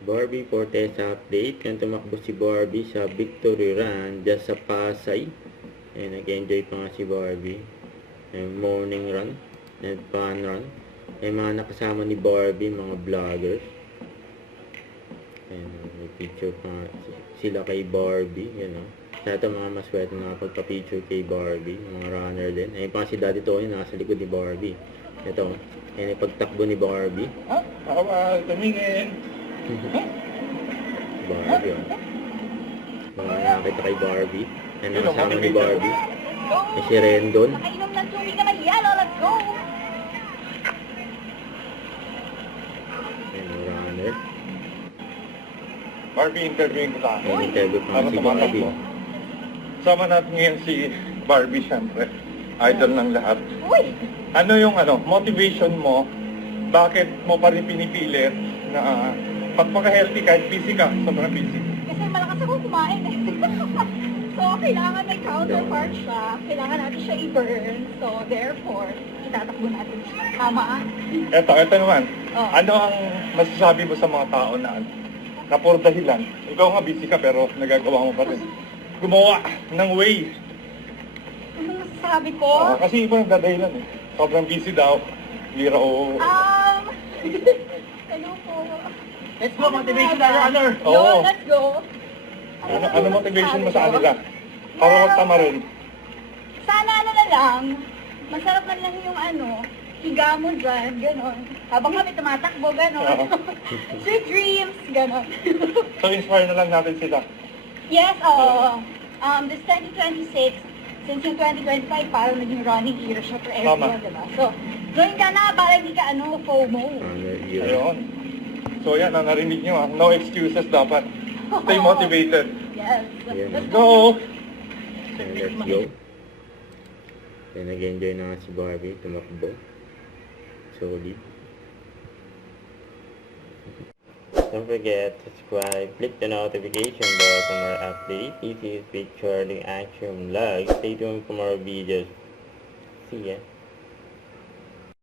Barbie Fortesa update. Yan, tumakbo si Barbie sa victory run dyan sa Pasay. Ayan, nag-enjoy pa nga si Barbie. Ayan, morning run and fun run. Ayan, mga nakasama ni Barbie, mga vloggers. Ayan, may picture pa nga sila kay Barbie. Ayan, sa ito mga maswerte na pagpa-picture kay Barbie, mga runner din. Ayan pa si Daddy Tony, nasa likod ni Barbie. Ito, ayan yung pagtakbo ni Barbie. Tumingin. Barbie, mga nakakita kay Barbie. Ayan, nakasama ni Barbie. May si Rendon. Nakainom ng tubig na may yellow. Let's go! Ayan, yung runner. Barbie, interviewin ko sa akin. Ayan, interview pa Para si tumatakbo. Barbie. Sama natin ngayon si Barbie, syempre. Idol ng lahat. Uy! Ano yung motivation mo? Bakit mo pa rin pinipilit na pagpaka-healthy kahit busy ka, sobrang busy? Kasi malakas ako kumain eh. So, kailangan may counterpart siya. Kailangan natin siya i-burn. So, therefore, itatakbo natin siya. Tama? Eto naman. Oh. Ano ang masasabi mo sa mga tao na puro dahilan? Ikaw nga busy ka pero nagagawa mo pa rin. Gumawa ng way. Ano masasabi ko? Kasi iba nagdadahilan eh. Sobrang busy daw. Hindi raw. Hello po. Let's go, motivation na runner. Oo. Let's go. Ano motivation mo sa kanila? Para wag tama rin. Sana na lang, masarap na lang yung higa mo dyan, gano'n. Habang kami tumatakbo, gano'n. Sweet dreams, gano'n. So inspire na lang natin sila. Yes, oo. This 2026, since yung 2025, parang naging running era siya for everyone, diba? So, join ka na para hindi ka FOMO. Runner year. Ayun. So yan, narinig nyo no excuses dapat. Stay motivated. Yes. Ayan. Let's go! Ayan, let's go. Ayan, nag-enjoy na nga si Barbie, tumakbo. Solid. Don't forget to subscribe, click the notification bell for more updates. This is Picture the Action Vlog. Stay tuned for more videos. See ya.